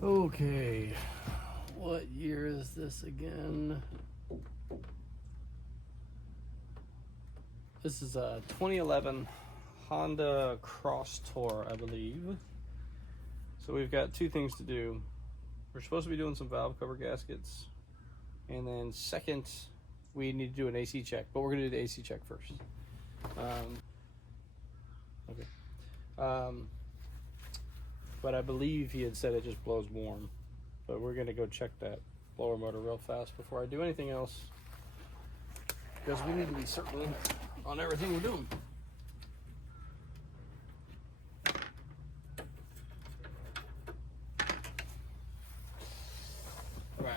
Okay, what year is this again? This is a 2011 Honda Crosstour, I believe. So we've got two things to do. We're supposed to be doing some valve cover gaskets, and then second, we need to do an AC check, but we're going to do the AC check first. But I believe he had said it just blows warm. But we're going to go check that blower motor real fast before I do anything else, because we need to be certain on everything we're doing. All right.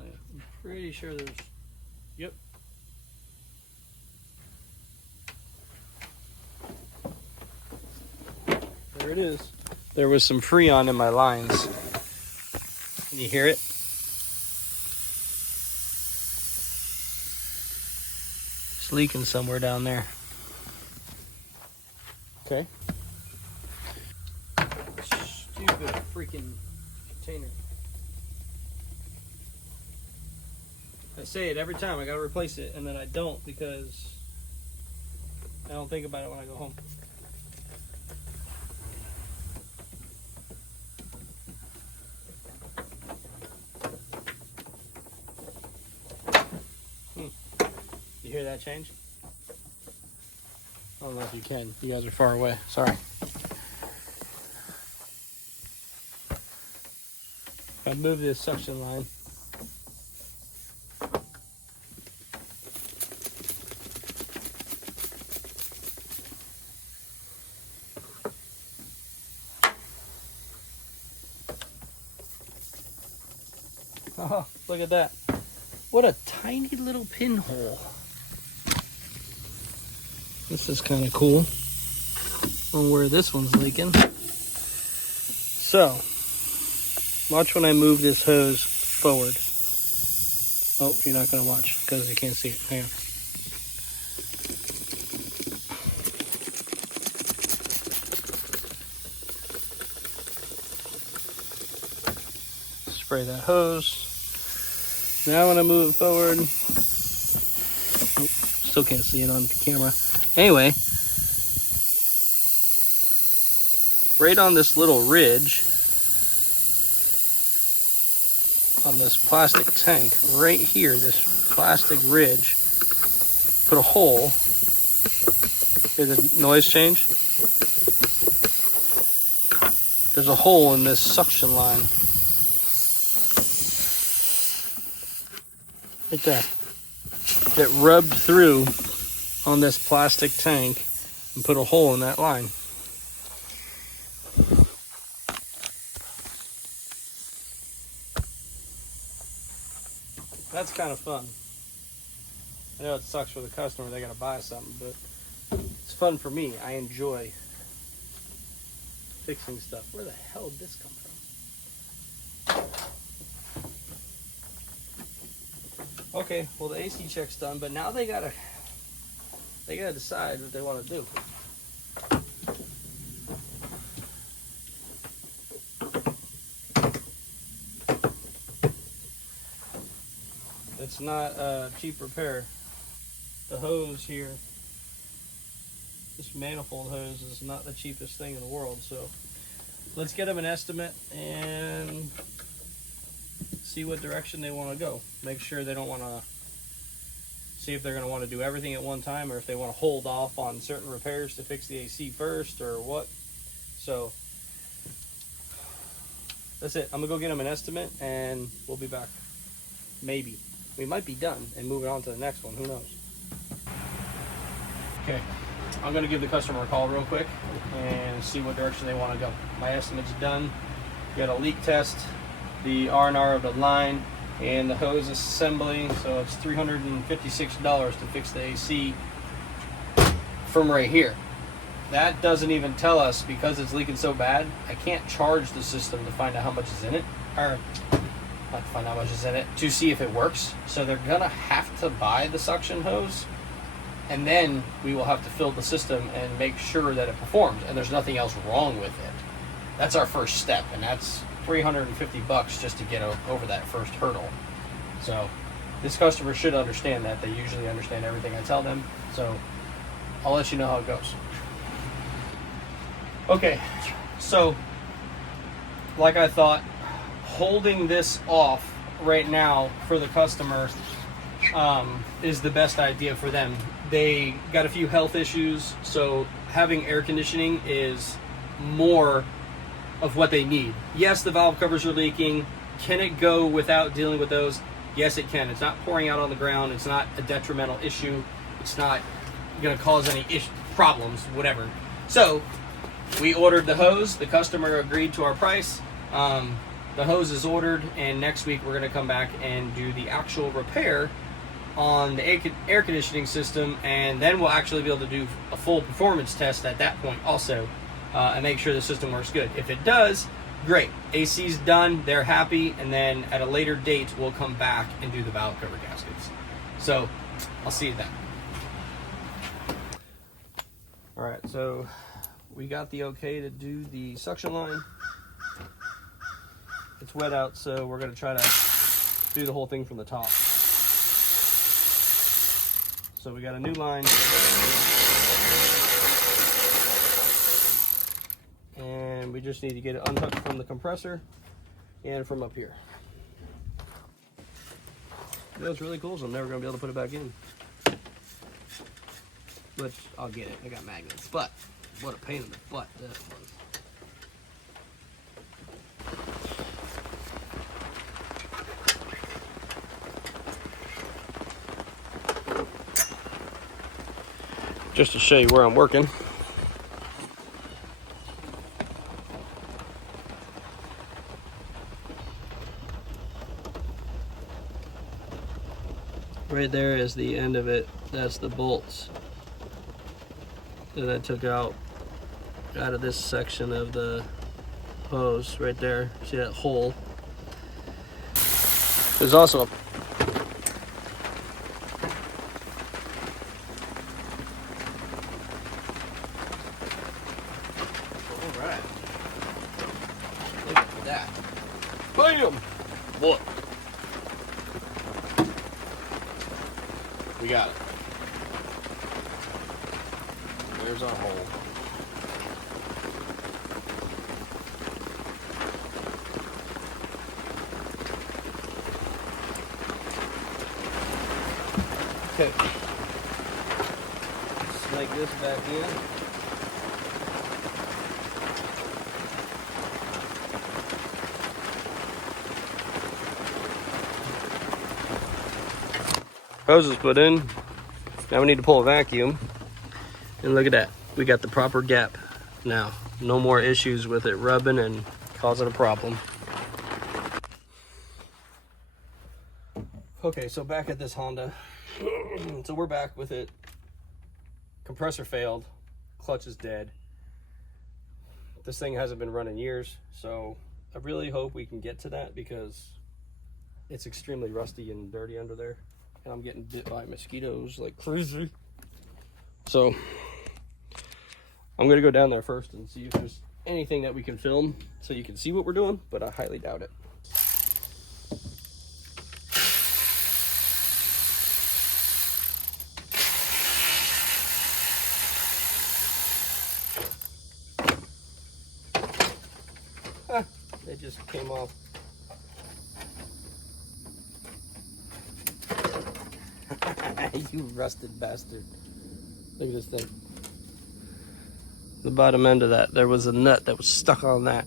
I'm pretty sure there's, yep. There it is. There was some Freon in my lines. Can you hear it? It's leaking somewhere down there. Okay. Stupid freaking container. I say it every time, I gotta replace it, and then I don't because I don't think about it when I go home. You hear that change? I don't know if you can. You guys are far away. Sorry. I moved this suction line. Oh, look at that. What a tiny little pinhole. This is kind of cool on where this one's leaking. So, watch when I move this hose forward. Oh, you're not going to watch because you can't see it. Hang on. Spray that hose. Now when I move it forward, oh, still can't see it on the camera. Anyway, right on this little ridge, on this plastic tank, right here, this plastic ridge, put a hole. Hear the noise change? There's a hole in this suction line. Right there. It rubbed through on this plastic tank and put a hole in that line. That's kind of fun. I know it sucks for the customer, they gotta buy something, but it's fun for me. I enjoy fixing stuff. Where the hell did this come from? Okay, well the AC check's done, but now they gotta decide what they want to do. It's not a cheap repair. The hose here, this manifold hose, is not the cheapest thing in the world. So let's get them an estimate and see what direction they want to go. Make sure they don't want to, see if they're going to want to do everything at one time, or if they want to hold off on certain repairs to fix the AC first, or what. So that's it. I'm going to go get them an estimate and we'll be back. Maybe. We might be done and moving on to the next one. Who knows? Okay. I'm going to give the customer a call real quick and see what direction they want to go. My estimate's done. Got a leak test, the R&R of the line, and the hose assembly. So it's $356 to fix the AC from right here. That doesn't even tell us, because it's leaking so bad, I can't charge the system to find out how much is in it. Or I'll have to find out how much is in it to see if it works. So they're gonna have to buy the suction hose, and then we will have to fill the system and make sure that it performs and there's nothing else wrong with it. That's our first step, and that's $350 just to get over that first hurdle. So this customer should understand that. They usually understand everything I tell them. So I'll let you know how it goes. Okay, so like I thought, holding this off right now for the customer is the best idea for them. They got a few health issues, so having air conditioning is more of what they need. Yes, the valve covers are leaking. Can it go without dealing with those? Yes, it can. It's not pouring out on the ground. It's not a detrimental issue. It's not going to cause any problems, whatever. So we ordered the hose. The customer agreed to our price. The hose is ordered, and next week we're going to come back and do the actual repair on the air conditioning system, and then we'll actually be able to do a full performance test at that point also, and make sure the system works good. If it does, great. AC's done, they're happy, and then at a later date we'll come back and do the valve cover gaskets. So I'll see you then. All right, so we got the okay to do the suction line. It's wet out, so we're going to try to do the whole thing from the top. So we got a new line, and we just need to get it unhooked from the compressor and from up here. You know what's really cool is I'm never going to be able to put it back in. Which, I'll get it, I got magnets, but what a pain in the butt that was. Just to show you where I'm working. Right there is the end of it. That's the bolts that I took out of this section of the hose right there. See that hole? There's also a bam! Look. We got it. There's our hole. Okay. Snake this back in. Hose is put in. Now we need to pull a vacuum. And look at that. We got the proper gap now. No more issues with it rubbing and causing a problem. Okay, so back at this Honda. So we're back with it. Compressor failed. Clutch is dead. This thing hasn't been running years. So I really hope we can get to that because it's extremely rusty and dirty under there. And I'm getting bit by mosquitoes like crazy. So I'm gonna go down there first and see if there's anything that we can film so you can see what we're doing, but I highly doubt it. They just came off. You rusted bastard. Look at this thing. The bottom end of that, there was a nut that was stuck on that.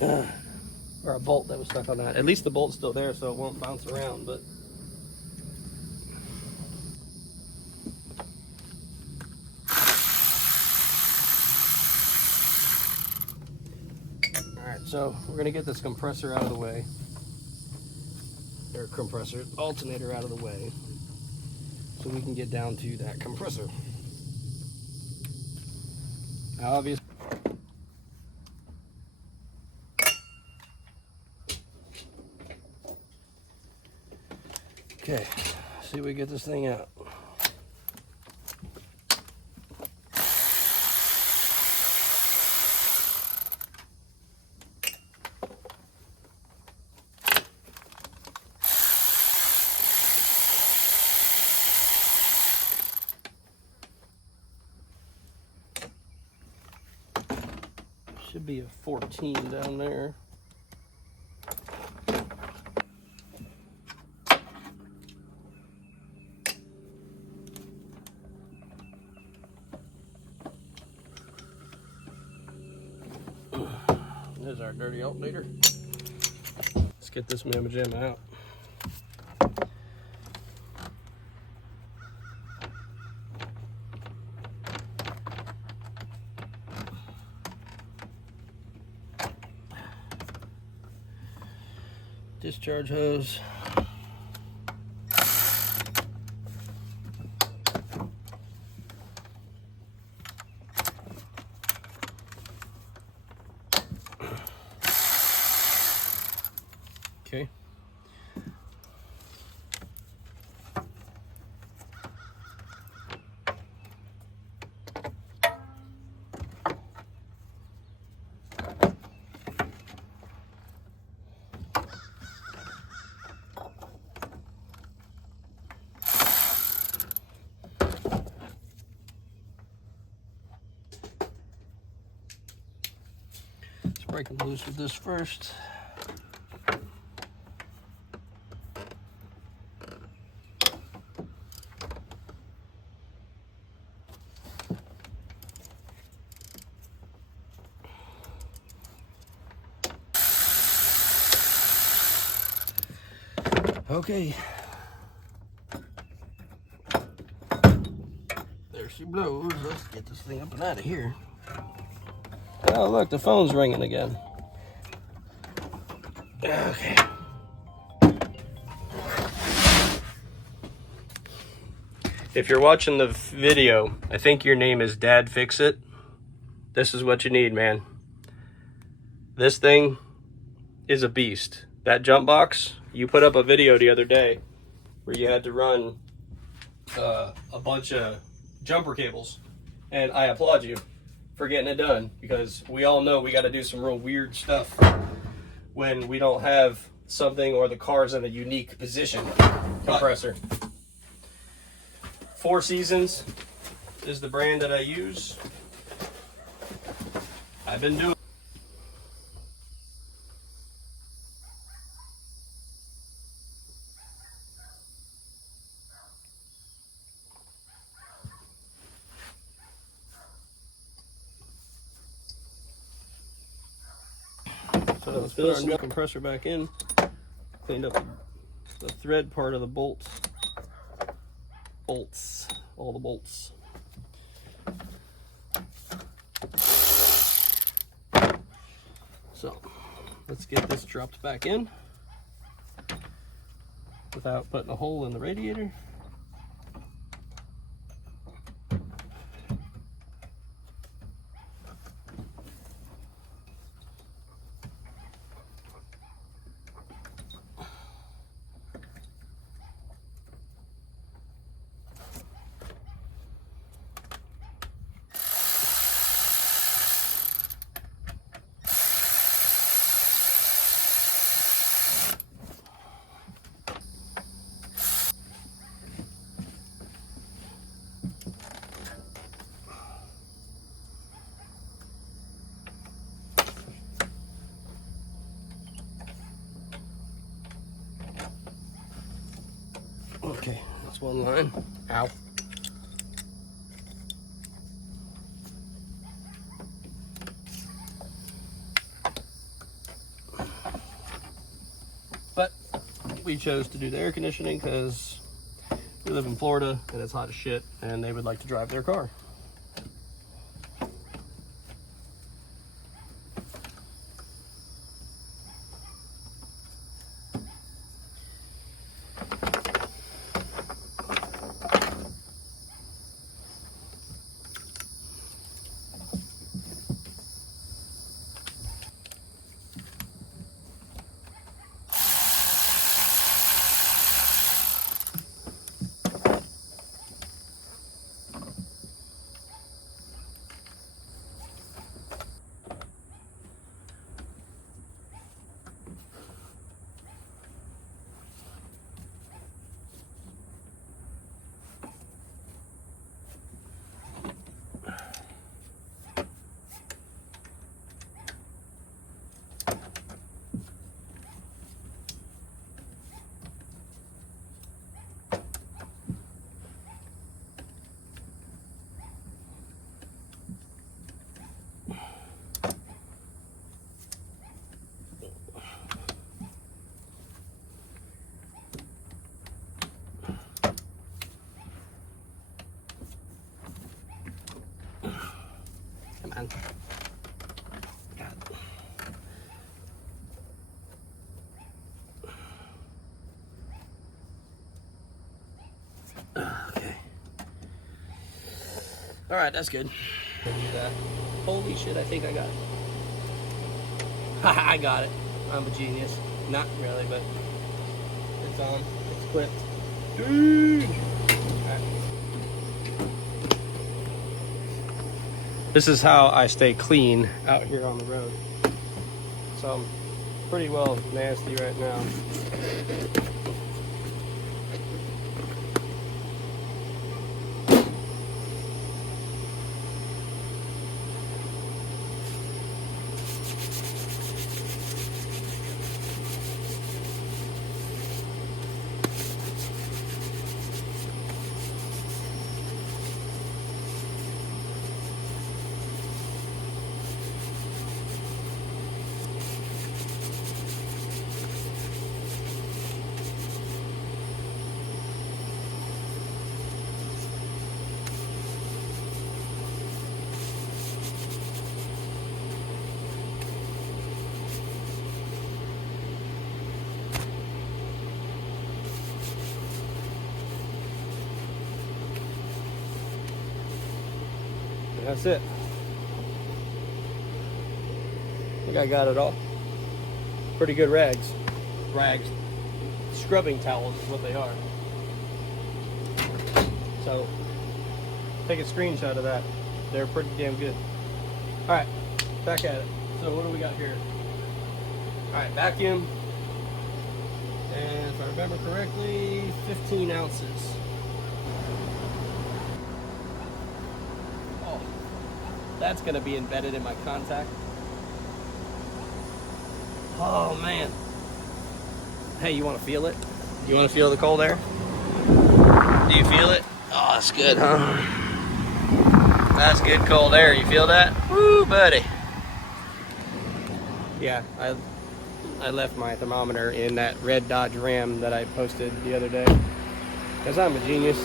Or a bolt that was stuck on that. At least the bolt's still there so it won't bounce around, but alright, so we're gonna get this compressor out of the way. Or compressor, alternator out of the way. So we can get down to that compressor. Now obviously Okay, see if we get this thing out. Should be a 14 down there. There's our dirty alternator. Let's get this mamma jamma out. Discharge hose. Okay. Let's break it loose with this first. Okay. There she blows. Let's get this thing up and out of here. Oh, look, the phone's ringing again. Okay. If you're watching the video, I think your name is Dad Fix It. This is what you need, man. This thing is a beast. That jump box, you put up a video the other day where you had to run a bunch of jumper cables, and I applaud you for getting it done, because we all know we got to do some real weird stuff when we don't have something or the car's in a unique position. Compressor. Four Seasons is the brand that I use. I've been doing. So let's put our new compressor back in. Cleaned up the thread part of the bolts, all the bolts. So let's get this dropped back in without putting a hole in the radiator. Okay, that's one line. Ow. But we chose to do the air conditioning because we live in Florida and it's hot as shit, and they would like to drive their car. man. God. Okay. All right, that's good. Do that. Holy shit, I think I got it. I got it. I'm a genius. Not really, but it's on. It's clipped. Dude! Right. This is how I stay clean out here on the road. So I'm pretty well nasty right now. That's it. I think I got it all. Pretty good rags. Rags. Scrubbing towels is what they are. So, take a screenshot of that. They're pretty damn good. Alright, back at it. So what do we got here? Alright, vacuum. And if I remember correctly, 15 ounces. That's going to be embedded in my contact. Oh, man. Hey, you want to feel it? You want to feel the cold air? Do you feel it? Oh, that's good, huh? That's good cold air. You feel that? Woo, buddy. Yeah, I left my thermometer in that red Dodge Ram that I posted the other day. Because I'm a genius.